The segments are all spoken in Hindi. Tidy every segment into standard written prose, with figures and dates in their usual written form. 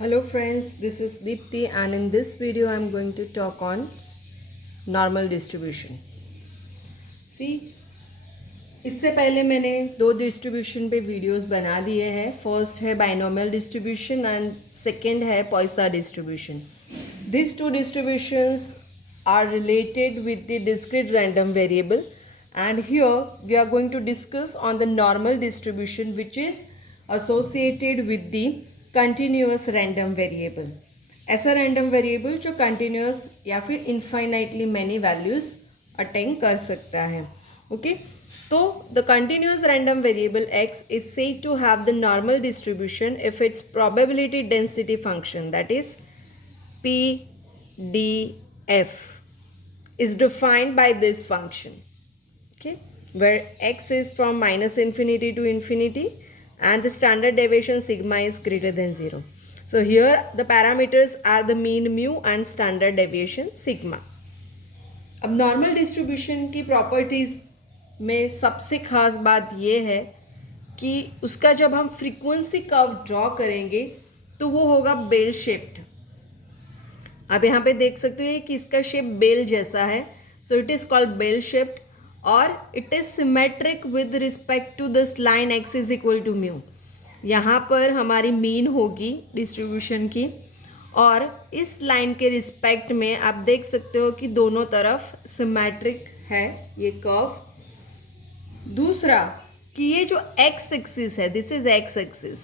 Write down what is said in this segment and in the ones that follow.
Hello friends, this is Deepti and in this video I am going to talk on normal distribution. See, इससे पहले मैंने दो डिस्ट्रीब्यूशन पे वीडियोस बना दिए हैं. फर्स्ट है बाइनोमियल डिस्ट्रीब्यूशन एंड सेकंड है Poisson distribution. These two distributions are related with the discrete random variable and here we are going to discuss on the normal distribution which is associated with the continuous random variable. ऐसा random variable जो continuous या फिर infinitely many values attain कर सकता है. Okay? So the continuous random variable x is said to have the normal distribution if its probability density function, that is PDF, is defined by this function, okay, where x is from minus infinity to infinity and the standard deviation sigma is greater than 0. So here the parameters are the mean mu and standard deviation sigma. अब नॉर्मल डिस्ट्रीब्यूशन की प्रॉपर्टीज़ में सबसे ख़ास बात ये है कि उसका जब हम फ्रीक्वेंसी कर्व ड्रॉ करेंगे तो वो होगा बेल शेप्ड. आप यहाँ पे देख सकते हो कि इसका शेप बेल जैसा है. So it is called bell shaped और it is symmetric with respect to this line x is equal to mu. यहाँ पर हमारी मीन होगी डिस्ट्रीब्यूशन की और इस लाइन के रिस्पेक्ट में आप देख सकते हो कि दोनों तरफ सिमेट्रिक है ये कर्व. दूसरा कि ये जो एक्स एक्सिस है, this is x axis,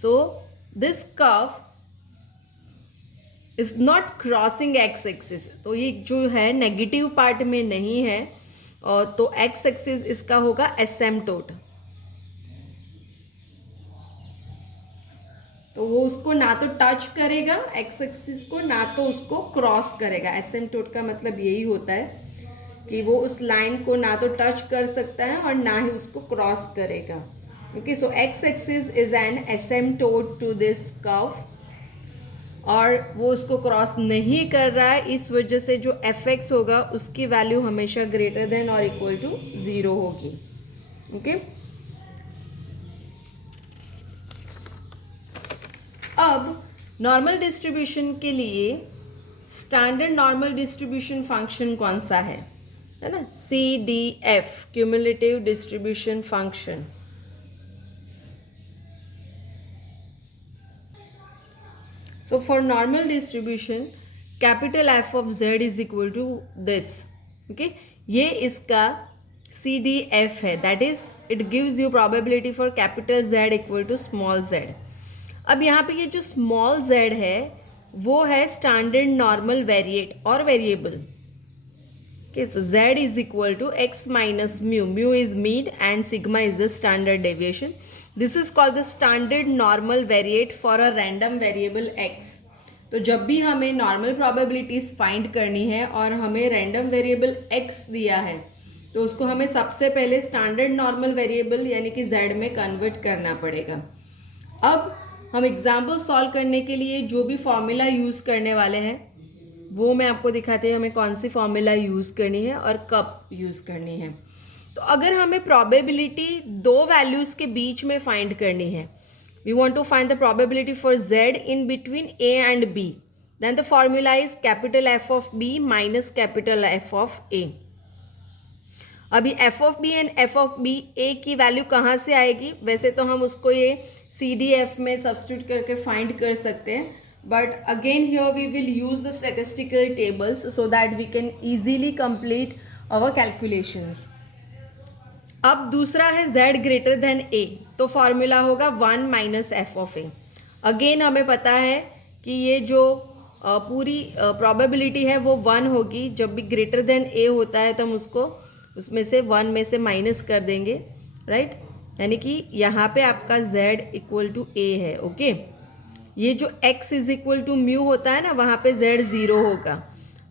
so this curve is not crossing x axis. तो ये जो है नेगेटिव पार्ट में नहीं है और तो एक्स एक्सिस इसका होगा एसिम्पटोट. तो वो उसको ना तो टच करेगा एक्स एक्सिस को ना तो उसको क्रॉस करेगा. एसिम्पटोट का मतलब यही होता है कि वो उस लाइन को ना तो टच कर सकता है और ना ही उसको क्रॉस करेगा. Okay, so x axis is an asymptote to this curve और वो उसको क्रॉस नहीं कर रहा है. इस वजह से जो एफ एक्स होगा उसकी वैल्यू हमेशा ग्रेटर देन और इक्वल टू 0 होगी. ओके, अब नॉर्मल डिस्ट्रीब्यूशन के लिए स्टैंडर्ड नॉर्मल डिस्ट्रीब्यूशन फंक्शन कौन सा है ना? CDF, cumulative distribution function. So for normal distribution, capital F of Z is equal to this. Okay, ये इसका CDF है. That is, it gives you probability for capital Z equal to small z. अब यहाँ पे ये जो small z है वो है standard normal variate और variable. Okay, so Z is equal to x minus mu. Mu is mean and sigma is the standard deviation. This is called the standard normal variate for a random variable x. तो जब भी हमें नॉर्मल प्रोबेबिलिटीज़ फाइंड करनी है और हमें रैंडम वेरिएबल x दिया है तो उसको हमें सबसे पहले स्टैंडर्ड नॉर्मल वेरिएबल यानी कि z में कन्वर्ट करना पड़ेगा. अब हम एग्जाम्पल सॉल्व करने के लिए जो भी फॉर्मूला यूज़ करने वाले हैं वो मैं आपको दिखाती हूँ हमें कौन सी फॉर्मूला यूज़ करनी है और कब यूज़ करनी है. तो अगर हमें प्रोबेबिलिटी दो वैल्यूज़ के बीच में फाइंड करनी है, we want to find the probability for z in between a and b, then the formula is capital F of b minus capital F of a. अभी F of b and F of b a की वैल्यू कहाँ से आएगी? वैसे तो हम उसको ये CDF में सब्स्टिट्यूट करके फाइंड कर सकते हैं, but again here we will use the statistical tables so that we can easily complete our calculations. अब दूसरा है z greater than a, तो फॉर्मूला होगा 1 minus F of A. Again हमें पता है कि ये जो पूरी प्रोबेबिलिटी है वो 1 होगी. जब भी ग्रेटर देन a होता है तो हम उसको उसमें से 1 में से माइनस कर देंगे, राइट? यानी कि यहाँ पे आपका z इक्वल टू a है. ओके, ये जो x is equal to mu होता है ना वहाँ पे z 0 होगा.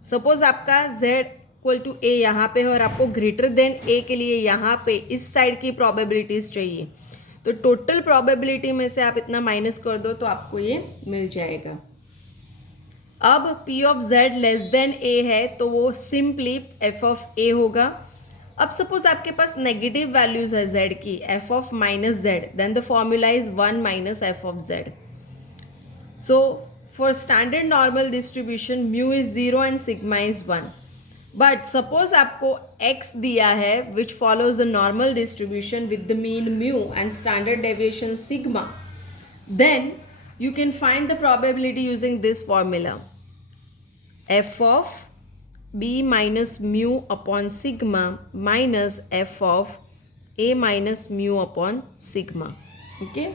सपोज आपका z इक्वल टू a यहाँ पे है और आपको ग्रेटर देन a के लिए यहाँ पे इस साइड की प्रोबेबिलिटीज़ चाहिए, तो टोटल प्रोबेबिलिटी में से आप इतना माइनस कर दो तो आपको ये मिल जाएगा. अब p of z less then a है तो वो सिंपली f ऑफ a होगा. अब सपोज आपके पास नेगेटिव वैल्यूज है z की, f of minus z, then the formula is 1 minus F of z. So for standard normal distribution mu is 0 and sigma is 1. But suppose आपको x दिया है which follows the normal distribution with the mean mu and standard deviation sigma, then you can find the probability using this formula. F of b minus mu upon sigma minus f of a minus mu upon sigma. Okay?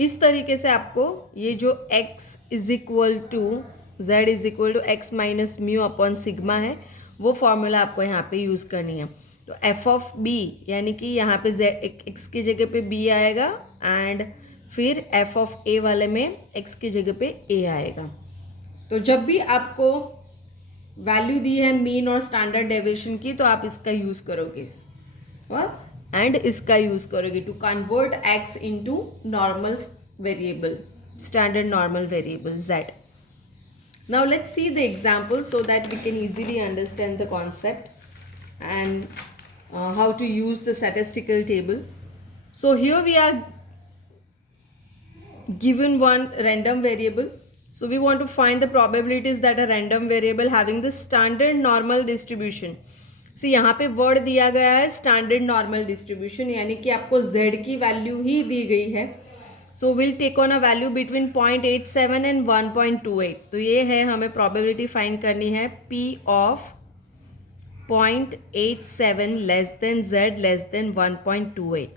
इस तरीके से आपको ये जो x is equal to z is equal to X minus mu upon sigma है वो फॉर्मूला आपको यहाँ पे यूज़ करनी है. तो f ऑफ b यानी कि यहाँ पे x की जगह पे b आएगा एंड फिर f ऑफ a वाले में x की जगह पे a आएगा. तो जब भी आपको वैल्यू दी है मीन और स्टैंडर्ड डेविएशन की तो आप इसका यूज़ करोगे एंड इसका यूज़ करोगे to convert x into normal variable, standard normal variable z. Now let's see the example so that we can easily understand the concept and how to use the statistical table. So here we are given one random variable. So we want to find the probabilities that a random variable having the standard normal distribution. See यहाँ पे word दिया गया है standard normal distribution, यानी कि आपको z की वैल्यू ही दी गई है. So we'll take on a value between 0.87 and 1.28. तो ये है हमें probability find करनी है P of 0.87 less than Z less than 1.28.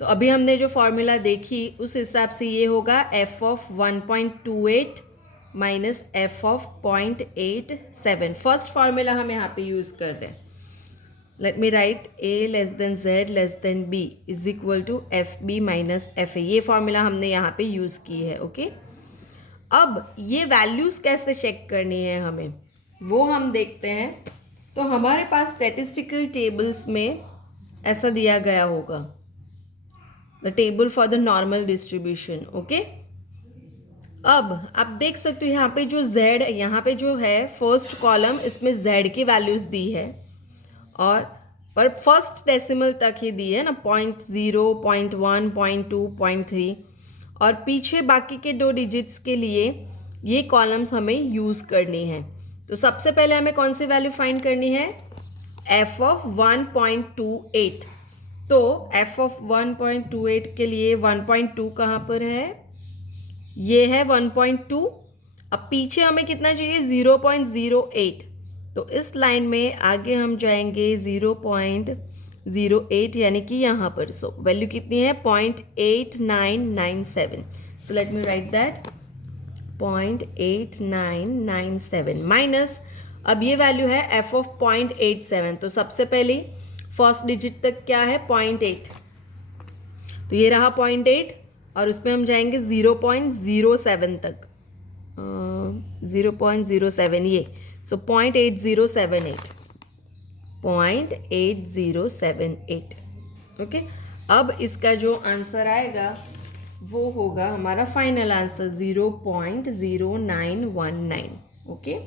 तो अभी हमने जो फॉर्मूला देखी उस हिसाब से ये होगा f of 1.28 minus f of 0.87. First formula हम यहाँ पे यूज़ कर रहे हैं. Let me write a less than z less than b is equal to F B minus F A. ये फॉर्मूला हमने यहाँ पे यूज़ की है. ओके अब ये वैल्यूज़ कैसे चेक करनी है हमें वो हम देखते हैं. तो हमारे पास स्टैटिस्टिकल टेबल्स में ऐसा दिया गया होगा the table for the normal distribution. Okay अब आप देख सकते हो यहाँ पे जो z यहाँ पे जो है फर्स्ट कॉलम इसमें z की वैल्यूज़ दी है और पर फर्स्ट डेसिमल तक ही दी है ना 0.0 0.1 0.2 0.3 और पीछे बाकी के दो डिजिट्स के लिए ये कॉलम्स हमें यूज़ करनी है. तो सबसे पहले हमें कौन सी वैल्यू फाइंड करनी है f ऑफ 1.28. तो f ऑफ 1.28 के लिए 1.2 कहाँ पर है, ये है 1.2. अब पीछे हमें कितना चाहिए 0.08. तो इस लाइन में आगे हम जाएंगे 0.08 यानी कि यहाँ पर. सो वैल्यू कितनी है 0.8997. So let me right that 0.8997 minus अब ये वैल्यू है f ऑफ 0.87. तो सबसे पहले फर्स्ट डिजिट तक क्या है 0.8. तो ये रहा 0.8 और उसमें हम जाएंगे 0.07 तक 0.07 ये. सो 0.8078. ओके अब इसका जो आंसर आएगा वो होगा हमारा final answer 0.0919. Okay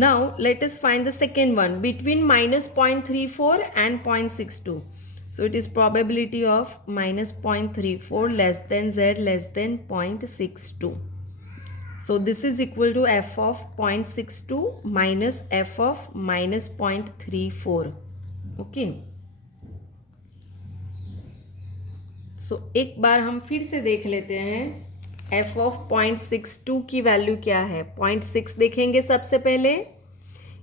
now let us find the second one between minus 0.34 and 0.62. So it is probability of minus 0.34 less than z less then 0.62. So this is equal to f of 0.62 minus f of minus 0.34. Okay. So एक बार हम फिर से देख लेते हैं f of 0.62 की वैल्यू क्या है. 0.6 देखेंगे सबसे पहले,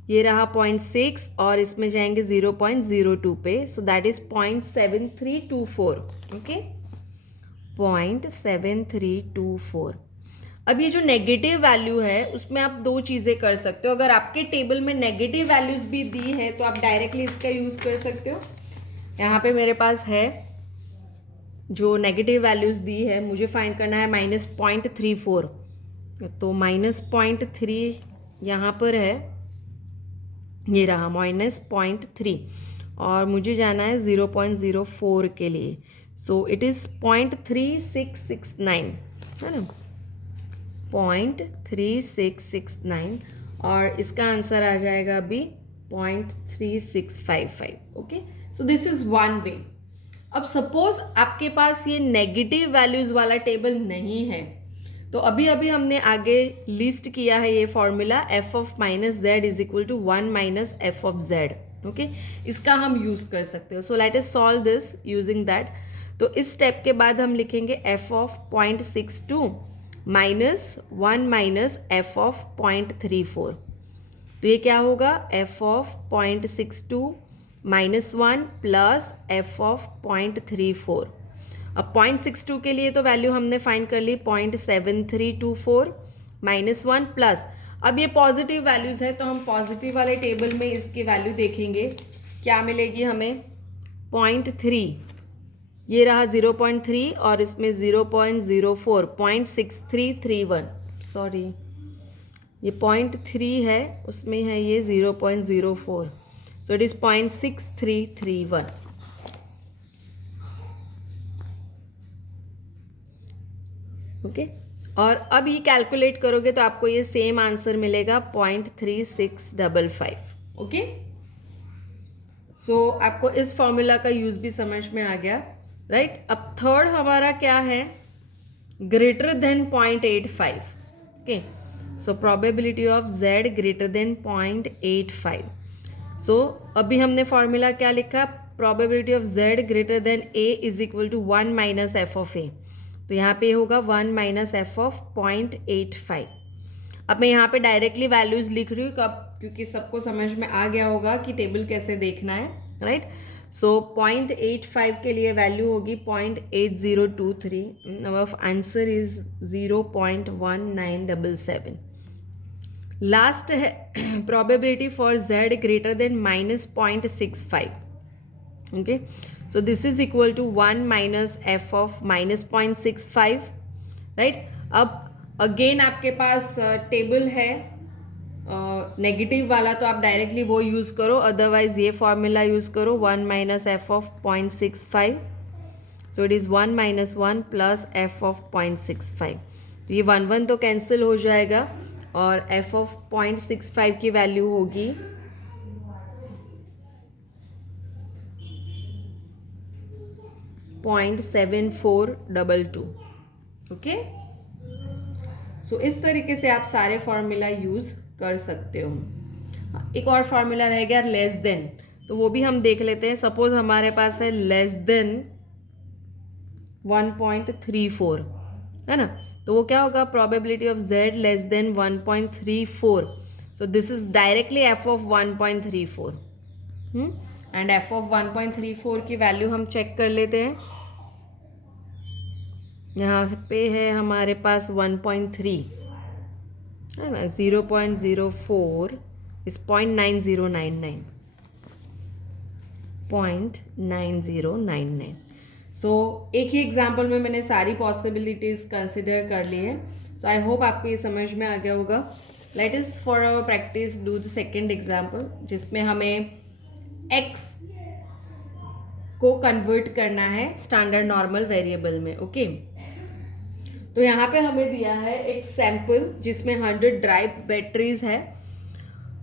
ये रहा 0.6 और इसमें जाएंगे 0.02 पे. So that is 0.7324. Okay. 0.7324. अब ये जो नेगेटिव वैल्यू है उसमें आप दो चीज़ें कर सकते हो. अगर आपके टेबल में नेगेटिव वैल्यूज़ भी दी है तो आप डायरेक्टली इसका यूज़ कर सकते हो. यहाँ पे मेरे पास है जो नेगेटिव वैल्यूज़ दी है, मुझे फाइंड करना है माइनस 0.34. तो माइनस 0.3 यहाँ पर है, ये रहा माइनस 0.3 और मुझे जाना है 0.04 के लिए. सो इट इज़ 0.3669 है ना, 0.3669 और इसका आंसर आ जाएगा अभी 0.3655. Okay so this is one way. अब सपोज आपके पास ये नेगेटिव वैल्यूज़ वाला टेबल नहीं है, तो अभी अभी हमने आगे लिस्ट किया है ये formula F of minus Z is equal to 1 minus F of Z. Okay, इसका हम यूज़ कर सकते हो। So let us solve this using that. तो इस स्टेप के बाद हम लिखेंगे F of 0.62 minus 1 minus F of 0.34। तो ये क्या होगा, F of 0.62 minus 1 plus F of 0.34। अब 0.62 के लिए तो वैल्यू हमने फाइंड कर ली 0.7324 माइनस 1 प्लस, अब ये पॉजिटिव वैल्यूज़ है तो हम पॉजिटिव वाले टेबल में इसकी वैल्यू देखेंगे क्या मिलेगी हमें। 0.3 ये रहा 0.3 और इसमें 0.04 0.6331, सॉरी ये 0.3 है उसमें है ये 0.04, सो इट इज़ 0.6331। ओके, और अब ये कैलकुलेट करोगे तो आपको ये सेम आंसर मिलेगा 0.3655। ओके, सो आपको इस फॉर्मूला का यूज भी समझ में आ गया, राइट। अब थर्ड हमारा क्या है, greater than 0.85। Okay, so probability of z greater than 0.85। So अभी हमने फॉर्मूला क्या लिखा, probability of z greater than a is equal to 1 minus F of a। तो यहाँ पे होगा 1 माइनस एफ ऑफ 0.85। अब मैं यहाँ पे डायरेक्टली वैल्यूज़ लिख रही हूँ कब, क्योंकि सबको समझ में आ गया होगा कि टेबल कैसे देखना है, राइट। सो 0.85 के लिए वैल्यू होगी 0.8023। अब आंसर इज 0.1977। लास्ट है probability for z greater then minus 0.65। Okay, so this is equal to 1 minus f of minus 0.65, right. अब अगेन आपके पास टेबल है नेगेटिव वाला, तो आप डायरेक्टली वो यूज़ करो, अदरवाइज ये फॉर्मूला यूज़ करो 1 minus F of 0.65। So it is 1 minus 1 plus F of 0.65। तो ये 1 तो कैंसिल हो जाएगा और एफ ऑफ 0.65 की वैल्यू होगी 0.7422। ओके, सो इस तरीके से आप सारे फॉर्मूला यूज़ कर सकते हो। एक और फॉर्मूला रह गया लेस देन, तो वो भी हम देख लेते हैं। सपोज हमारे पास है लेस देन 1.34, है ना, तो वो क्या होगा, probability of z less then 1.34। So this is directly F of 1.34 and F of 1.34 की वैल्यू हम चेक कर लेते हैं। यहाँ पे है हमारे पास 1.3, है ना, 0.04 इज 0.9099। सो एक ही एग्जाम्पल में मैंने सारी पॉसिबिलिटीज़ कंसिडर कर ली है। सो आई होप आपको ये समझ में आ गया होगा। Let us for our practice do the second example, जिसमें हमें x को कन्वर्ट करना है स्टैंडर्ड नॉर्मल वेरिएबल में। ओके, तो यहाँ पे हमें दिया है एक सैंपल जिसमें 100 ड्राई बैटरीज है,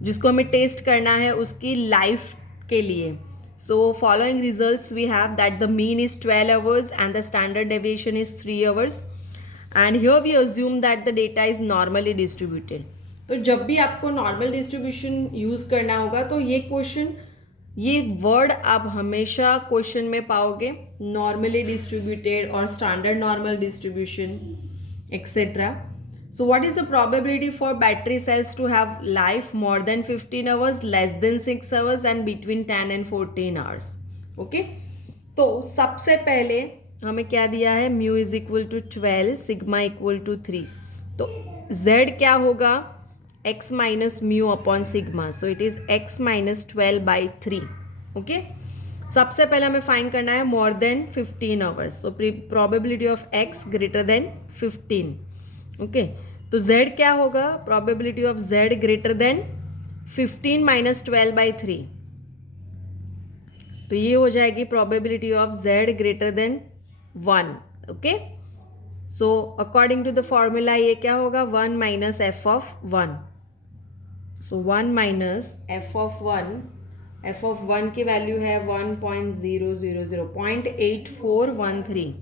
जिसको हमें टेस्ट करना है उसकी लाइफ के लिए। So following results we have that the mean is 12 hours and the standard deviation is 3 hours and here we assume that the data is normally distributed. तो जब भी आपको नॉर्मल डिस्ट्रीब्यूशन यूज़ करना होगा तो ये क्वेश्चन, ये वर्ड आप हमेशा क्वेश्चन में पाओगे, नॉर्मली डिस्ट्रीब्यूटेड और standard normal distribution etcetera. So what is the probability for battery cells to have life more than 15 hours, less than 6 hours and between 10 and 14 hours. Okay, तो सबसे पहले हमें क्या दिया है, mu is equal to 12, sigma equal to 3। तो z क्या होगा, x minus mu upon sigma, so it is x minus 12/3। Okay, सबसे पहले हमें फाइंड करना है more than 15 hours, so probability of x greater than 15। Okay, तो z क्या होगा, probability of z greater than 15 minus 12/3, तो ये हो जाएगी probability of z greater than 1। Okay, so according to the formula ये क्या होगा, 1 minus F of 1। So 1 minus F of 1 F of 1 की वैल्यू है 1.000 0.8413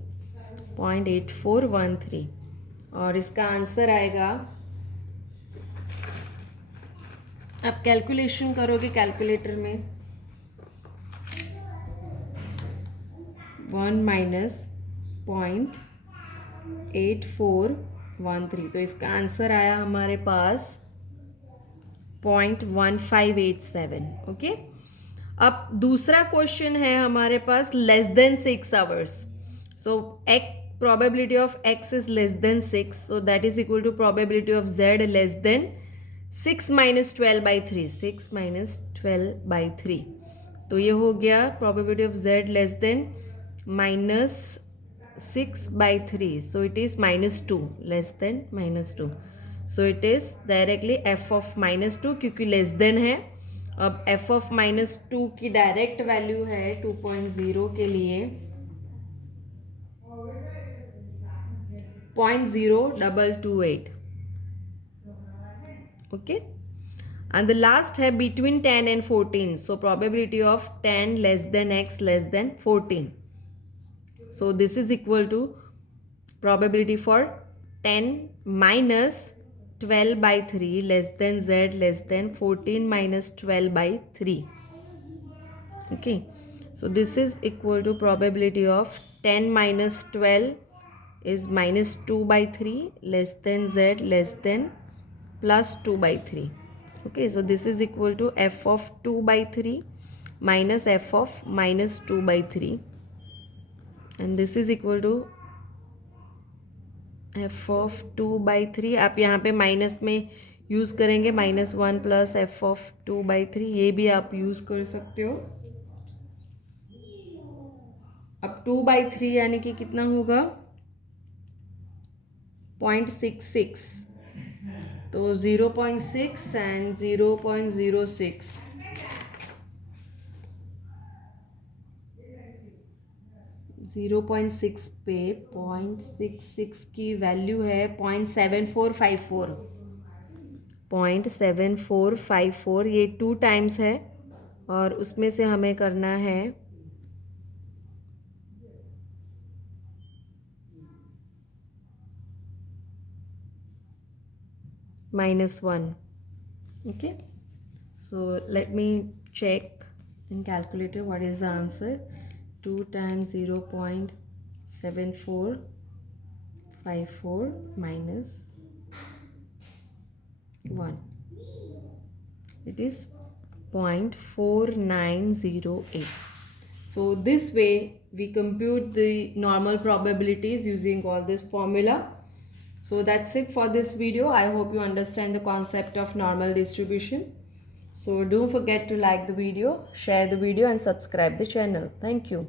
0.8413 और इसका आंसर आएगा, आप कैलकुलेशन करोगे कैलकुलेटर में, 1 माइनस 0.8413, तो इसका आंसर आया हमारे पास 0.1587. ओके, अब दूसरा क्वेश्चन है हमारे पास less than 6 hours. So probability of x is less than 6, so that is equal to probability of z less than 6 minus 12/3. 6 minus 12/3, तो ये हो गया probability of z less than minus 6/3, so it is -2, less than -2, so it is directly f of -2, क्योंकि लेस देन है. अब f of -2 की डायरेक्ट वैल्यू है 2.0 के लिए 0.0228. ओके, and the last है between 10 and 14, so probability of 10 less than x less than 14. So this is equal to probability for 10 minus 12/3 less than z less than 14 minus 12/3. Okay, so this is equal to probability of 10 minus 12 is minus 2/3 less than z less than plus 2/3. Okay, so this is equal to f of 2/3 minus f of minus 2/3, and this is equal to f of 2/3. आप यहाँ पे माइनस में यूज़ करेंगे -1 प्लस f of 2/3, ये भी आप यूज़ कर सकते हो. अब 2/3 यानी कि कितना होगा 0.66, तो 0.6 एंड 0.06. 0.6 पे 0.66 की वैल्यू है 0.7454. 0.7454, ये 2 टाइम्स है और उसमें से हमें करना है -1. Okay, so let me check in calculator what is the answer. 2 times 0.7454 minus 1, it is 0.4908. So this way we compute the normal probabilities using all this formula. So that's it for this video. I hope you understand the concept of normal distribution. So don't forget to like the video, share the video and subscribe the channel. Thank you.